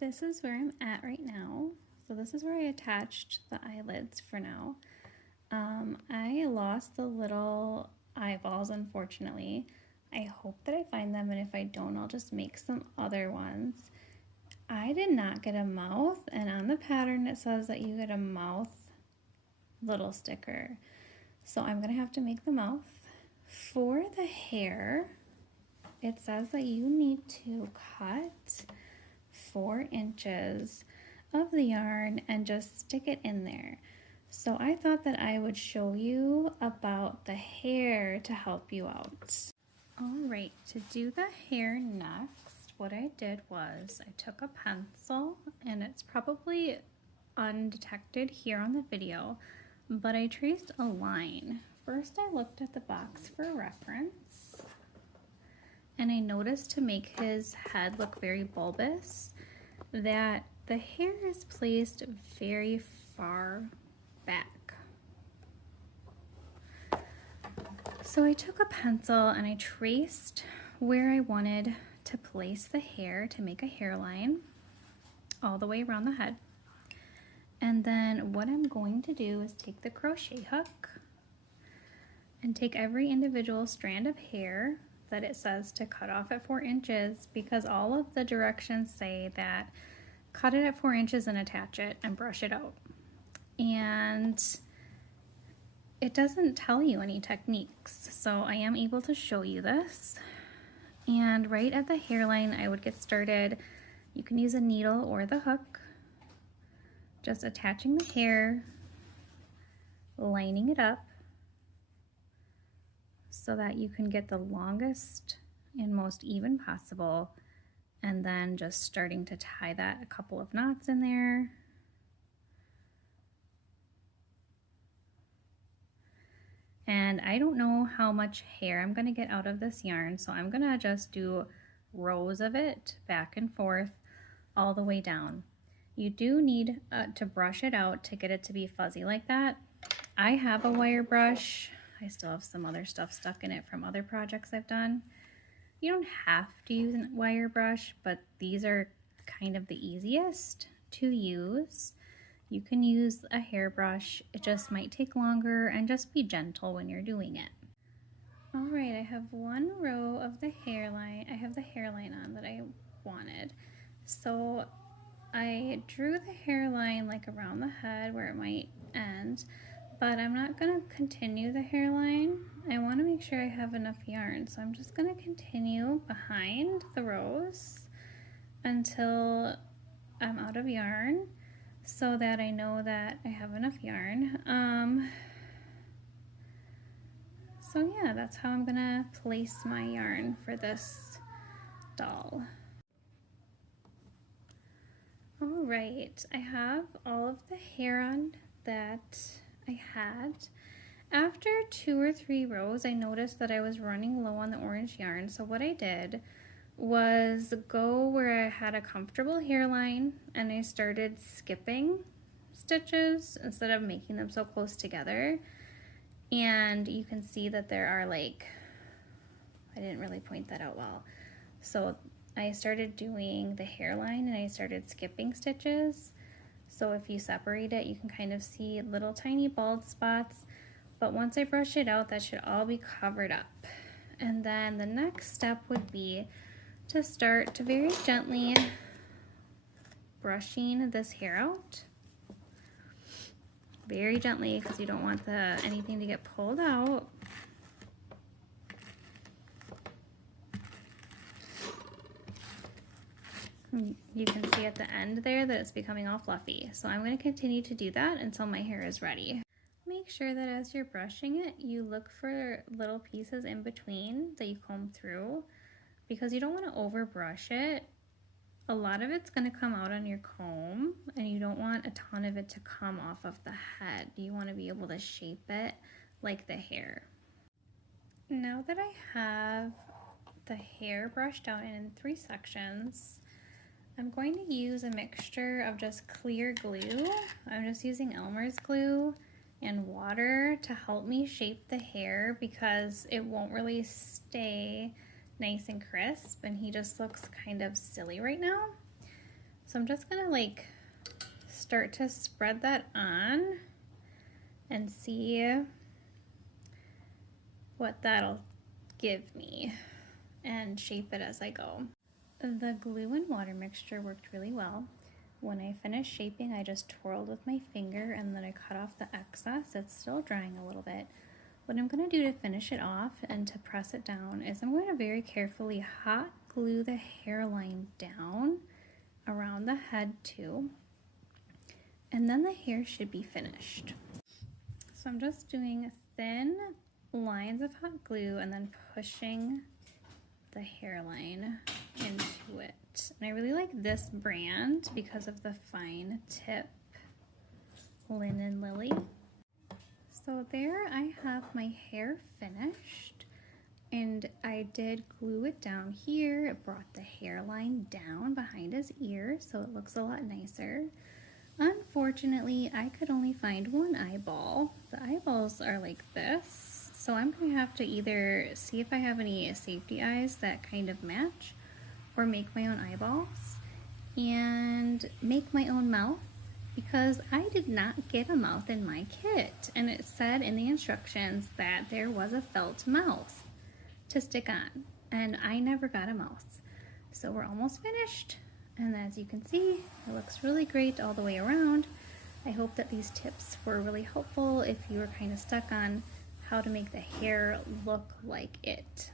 this is where I'm at right now. So this is where I attached the eyelids for now. I lost the little eyeballs, unfortunately. I hope that I find them, and if I don't, I'll just make some other ones. I did not get a mouth, and on the pattern it says that you get a mouth little sticker. So I'm gonna have to make the mouth. For the hair, it says that you need to cut 4 inches of the yarn and just stick it in there. So I thought that I would show you about the hair to help you out. All right, to do the hair next, what I did was I took a pencil, and it's probably undetected here on the video, but I traced a line. First, I looked at the box for reference, and I noticed to make his head look very bulbous that the hair is placed very far back. So I took a pencil and I traced where I wanted to place the hair to make a hairline all the way around the head. And then what I'm going to do is take the crochet hook and take every individual strand of hair that it says to cut off at 4 inches, because all of the directions say that cut it at 4 inches and attach it and brush it out. And it doesn't tell you any techniques, so I am able to show you this. And right at the hairline, I would get started. You can use a needle or the hook, just attaching the hair, lining it up so that you can get the longest and most even possible, and then just starting to tie that a couple of knots in there. And I don't know how much hair I'm gonna get out of this yarn, so I'm gonna just do rows of it back and forth all the way down. You do need to brush it out to get it to be fuzzy like that. I have a wire brush. I still have some other stuff stuck in it from other projects I've done. You don't have to use a wire brush, but these are kind of the easiest to use. You can use a hairbrush. It just might take longer, and just be gentle when you're doing it. All right, I have one row of the hairline. I have the hairline on that I wanted. So I drew the hairline like around the head where it might end, but I'm not gonna continue the hairline. I wanna make sure I have enough yarn, so I'm just gonna continue behind the rows until I'm out of yarn, so that I know that I have enough yarn. So yeah, that's how I'm gonna place my yarn for this doll. All right, I have all of the hair on that I had. After 2 or 3 rows, I noticed that I was running low on the orange yarn, so what I did was go where I had a comfortable hairline, and I started skipping stitches instead of making them so close together. And you can see that there are, like, I didn't really point that out well. So I started doing the hairline and I started skipping stitches. So if you separate it, you can kind of see little tiny bald spots. But once I brush it out, that should all be covered up. And then the next step would be to start to very gently brushing this hair out. Very gently, because you don't want anything to get pulled out. You can see at the end there that it's becoming all fluffy. So I'm going to continue to do that until my hair is ready. Make sure that as you're brushing it, you look for little pieces in between that you comb through, because you don't want to over brush it. A lot of it's going to come out on your comb, and you don't want a ton of it to come off of the head. You want to be able to shape it like the hair. Now that I have the hair brushed out in 3 sections, I'm going to use a mixture of just clear glue. I'm just using Elmer's glue and water to help me shape the hair, because it won't really stay nice and crisp, and he just looks kind of silly right now. So I'm just gonna like start to spread that on and see what that'll give me and shape it as I go. The glue and water mixture worked really well. When I finished shaping, I just twirled with my finger and then I cut off the excess. It's still drying a little bit. What I'm going to do to finish it off and to press it down is I'm going to very carefully hot glue the hairline down around the head too. And then the hair should be finished. So I'm just doing thin lines of hot glue and then pushing the hairline into it. And I really like this brand because of the fine tip Linen Lily. So there I have my hair finished, and I did glue it down here. It brought the hairline down behind his ear so it looks a lot nicer. Unfortunately, I could only find one eyeball. The eyeballs are like this, so I'm going to have to either see if I have any safety eyes that kind of match or make my own eyeballs and make my own mouth, because I did not get a mouth in my kit, and it said in the instructions that there was a felt mouth to stick on, and I never got a mouth. So we're almost finished, and as you can see, it looks really great all the way around. I hope that these tips were really helpful if you were kind of stuck on how to make the hair look like it.